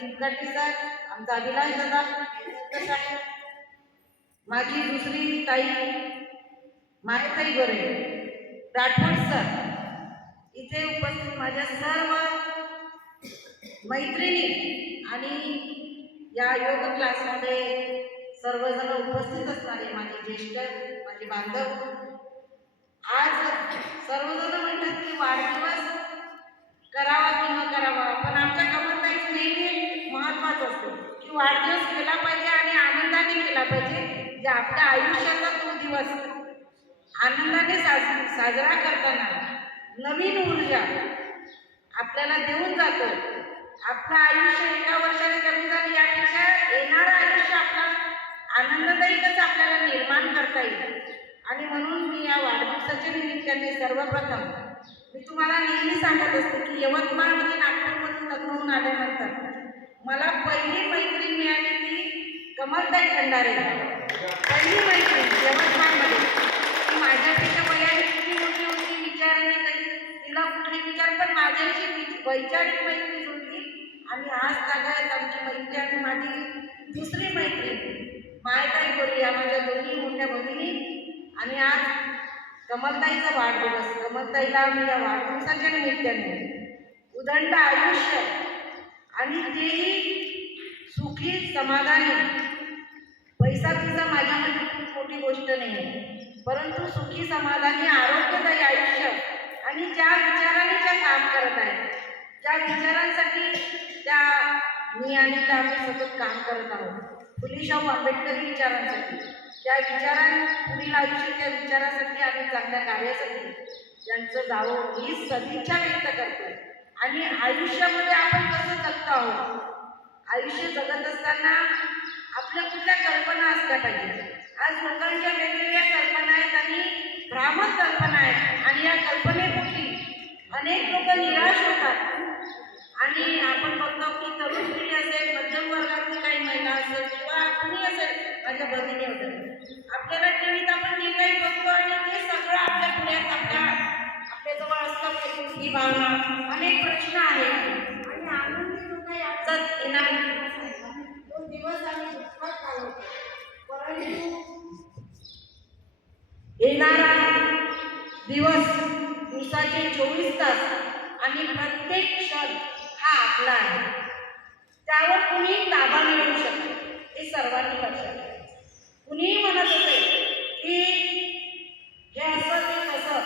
चिमकाटी sir, आमचा अभिलाष दादा कसं आहे, माझी दुसरी ताई मायताई गोरे, राठोड सर, इथे उपस्थित माझ्या सर्व मैत्रिणी आणि या योग क्लासमध्ये सर्वजण उपस्थित असणारे माझे ज्येष्ठ, माझे बांधव. आज सर्वजण म्हणतात की वाढदिवस करावा की न करावा, पण आमच्या कमलताईचं नेहमी महत्त्वाचं असतं की वाढदिवस केला पाहिजे आणि आनंदाने केला पाहिजे. जे आपल्या आयुष्याचा तो दिवस आनंदाने साजरा करताना नवीन ऊर्जा आपल्याला देऊन जातो. आपलं आयुष्य एका वर्षाने कमी झालं यापेक्षा येणारं आयुष्य आपला आनंददायी कसं आपल्याला निर्माण करता येईल. आणि म्हणून मी या वाढदिवसाच्या निमित्ताने सर्वप्रथम मी तुम्हाला नेहमी सांगत असते की यवतमाळमध्ये नागपूरमधून लग्न होऊन आल्यानंतर मला पहिली मैत्रीण मिळाली ती कमलताई खंडारे. पहिली मैत्रीण यवतमाळमध्ये. ती माझ्यापेक्षा वयाने किती मोठी होती विचाराने काही तिला कुठले विचार, पण माझ्याशी वैचारिक मैत्री होती. आणि आज तागायत आमची मैत्री आणि माझी दुसरी मैत्रीण मायताई बोलली, माझ्या दोन्ही मोठ्या भगिनी. आणि आज कमलताईचा वाढदिवस. कमलताईला मी या वाढदिवसाच्या निमित्ताने उदंड आयुष्य आणि तेही सुखी समाधानी. पैसा तिचा माझ्यामध्ये खूप मोठी गोष्ट नाही आहे, परंतु सुखी समाधानी आरोग्यदायी आयुष्य आणि ज्या विचाराने त्या काम करत आहेत, ज्या विचारांसाठी त्या मी आणि त्या आम्ही सतत काम करत आहोत, फुलेशाहू आंबेडकरी विचारांसाठी, त्या पुढील आयुष्याच्या विचारासाठी आणि चांगल्या कार्यासाठी त्यांचं जावं ही सदिच्छा व्यक्त करते. आणि आयुष्यामध्ये आपण कसं जगतो आहोत, आयुष्य जगत असताना आपल्या कुठल्या कल्पना असल्या पाहिजे. आज लोकांच्या वेगवेगळ्या कल्पना आहेत आणि भ्रामक कल्पना आहेत आणि या कल्पनेपोटी अनेक लोक निराश होतात. आणि आपण बघतो की तरुण पिढी असेल, मध्यम वर्गातली काही महिला असेल किंवा कुणी असेल, माझ्या भगिनी वगैरे, आपल्याला टीव्हीत आपण जे काही बघतो आणि ते सगळं आपल्या पुण्यात आपल्याजवळ असतं. ही भावना, अनेक प्रश्न आहेत आणि आनंदी लोक याचाच येणार तो दिवस आम्ही दुःखात घालवतो. परंतु येणारा दिवस, दिवसाचे 24 तास आणि प्रत्येक क्षण हा आपला आहे. त्यावर कुणी ताबा मिळवू शकतो हे सर्वांनी लक्षात घ्यायचं. कुणीही म्हणत असेल की हे असं ते कसं,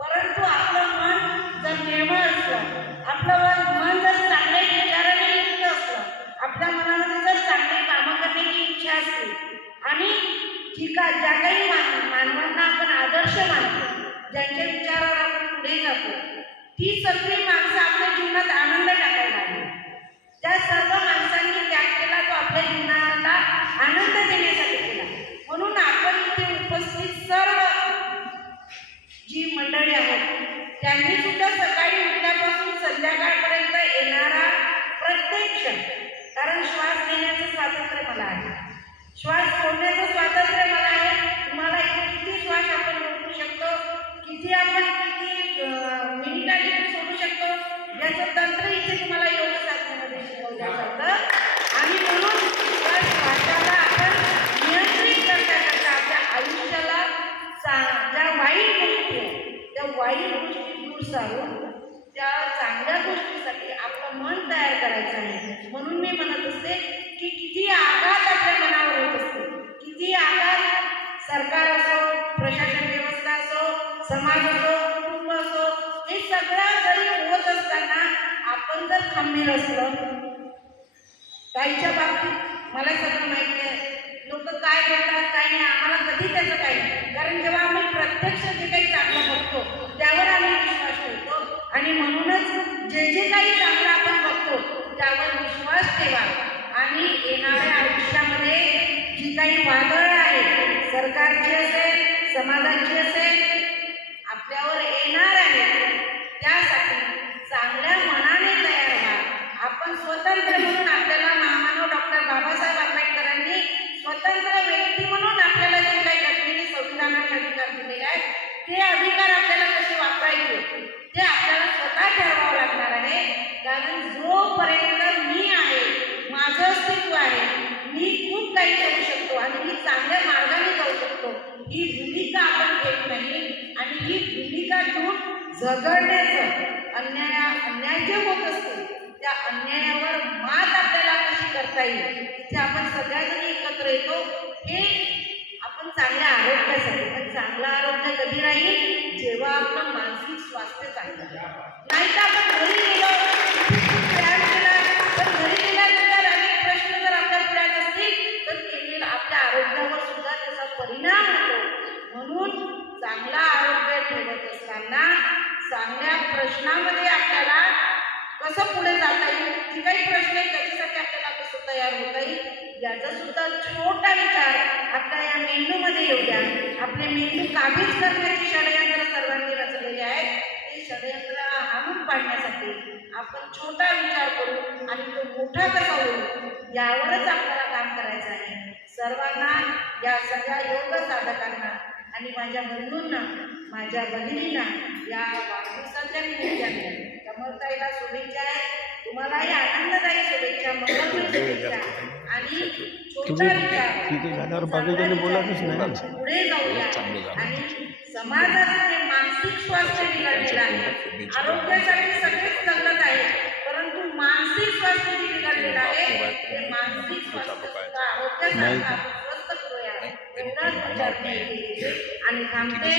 परंतु आपलं मन जर निर्मळ असलं, आपलं मन जर चांगल्या विचाराने युक्त असलं, आपल्या मनामध्ये जर चांगली कामं करण्याची इच्छा असली आणि ज्या काही मानवांना आपण आदर्श मानतो, ज्यांच्या विचारावर आपण पुढे जातो, ती सगळी माणसं आपल्या जीवनात आनंद टाकायला लागली. त्या सर्व माणसांनी त्याग केला तो आपल्या जीवनाला आनंद देण्यासाठी केला. म्हणून आपण इथे उपस्थित सर्व जी मंडळी आहेत त्यांनी सुद्धा सकाळी उठल्यापासून संध्याकाळपर्यंत येणारा प्रत्येक क्षण, कारण श्वास घेण्याचं स्वातंत्र्य मला आहे, श्वास सोडण्याचं स्वातंत्र्य मला आहे. तुम्हाला किती श्वास आपण रोखू शकतो, किती मिनिटांनी सोडू शकतो, याचं तंत्र इथे तुम्हाला योग साधनेमध्ये शिकवलं जातं. आणि म्हणून त्या श्वासाला आपण नियंत्रित करता करता आपल्या आयुष्याला ज्या वाईट गोष्टी आहेत त्या वाईट गोष्टी दूर सारून त्या चांगल्या गोष्टीसाठी आपलं मन तयार करायचं आहे. म्हणून मी म्हणत असते की किती आघात आपल्या मनावर होत असते, किती आघात सरकार असो, प्रशासन व्यवस्था असो, समाज असो, कुटुंब असो, हे सगळं जरी होत असताना आपण जर खंबीर असलो. ताईच्या बाबतीत मला सगळं माहिती आहे, लोक काय बोलतात काय नाही, आम्हाला कधी त्याचं काही नाही, कारण जेव्हा आम्ही प्रत्यक्ष जे काही चांगलं बघतो त्यावर आम्ही विश्वास ठेवतो. आणि म्हणूनच जे जे काही चांगलं आपण बघतो त्यावर विश्वास ठेवा. आणि येणाऱ्या आयुष्यामध्ये जी काही वादळ आहे, सरकारची असेल, समाजाची असेल, आपल्यावर येणार आहे, त्यासाठी चांगल्या मनाने तयार व्हा. आपण स्वतंत्र म्हणून आपल्याला महामानव डॉक्टर बाबासाहेब आंबेडकरांनी स्वतंत्र व्यक्ती म्हणून आपल्याला जे काही घटनेने संविधानाने अधिकार दिलेले आहेत, ते अधिकार आपल्याला कसे वापरायचे ते आपल्याला स्वतः ठरवावं लागणार आहे. कारण जोपर्यंत मी आहे चांगल्या मार्गाने जाऊ शकतो ही भूमिका आपण घेत नाही आणि ही भूमिका घेऊन झगडण्याचं अन्याय जे होत असते त्या अन्यायावर मात आपल्याला कशी करता येईल तिथे आपण सगळ्याजण एकत्र येतो हे आपण चांगल्या आरोग्यासाठी. पण चांगलं आरोग्य कधी राहील जेव्हा आपलं मानसिक स्वास्थ्य चांगलं नाही तर आपण घरी गेलो प्रयास केला तर घरी गेल्यानंतर अनेक प्रश्न जर आपल्या पुढ्यात असतील तर केलेला आपल्या आरोग्यावर सुद्धा त्याचा परिणाम होतो. म्हणून चांगलं आरोग्य ठेवत असताना चांगल्या प्रश्नामध्ये आपल्याला कसं पुढे जाता येईल जे काही प्रश्न आहेत त्याच्यासाठी आपल्याला कसं तयार होता येईल याचा सुद्धा छोटा विचार आपल्या या मेंदूमध्ये येऊ द्या. आपले मेंदू काबीज करण्याची षडयंत्र सर्वांनी रचलेले आहेत. ते षडयंत्र हाणून पाडण्यासाठी आपण छोटा विचार करू आणि तो मोठा कसा होईल यावरच आपल्याला काम करायचं आहे. सर्वांना या सगळ्या योग साधकांना आणि माझ्या बंधूंना माझ्या भगिनींना या वाढदिवसाच्या निमित्ताने कमलताईला शुभेच्छा आहेत. तुम्हालाही आनंददायी शुभेच्छा मंगलमय शुभेच्छा आणि छोटा विचार पुढे जाऊया आणि समाजाचं जे मानसिक स्वास्थ्य बिघडलेलं आहे आरोग्यासाठी सगळेच जगत आहे परंतु मानसिक स्वास्थ्य जे बिघडलेलं आहे ते मानसिक स्वास्थ्य आरोग्यासाठी आपण स्वस्थ करूया एवढाच विचार केले आणि थांबते.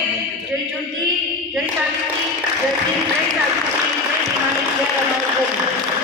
जय ज्योती जय सावित्री जय श्री जय सावित्री जय भीमाई जय रमाई.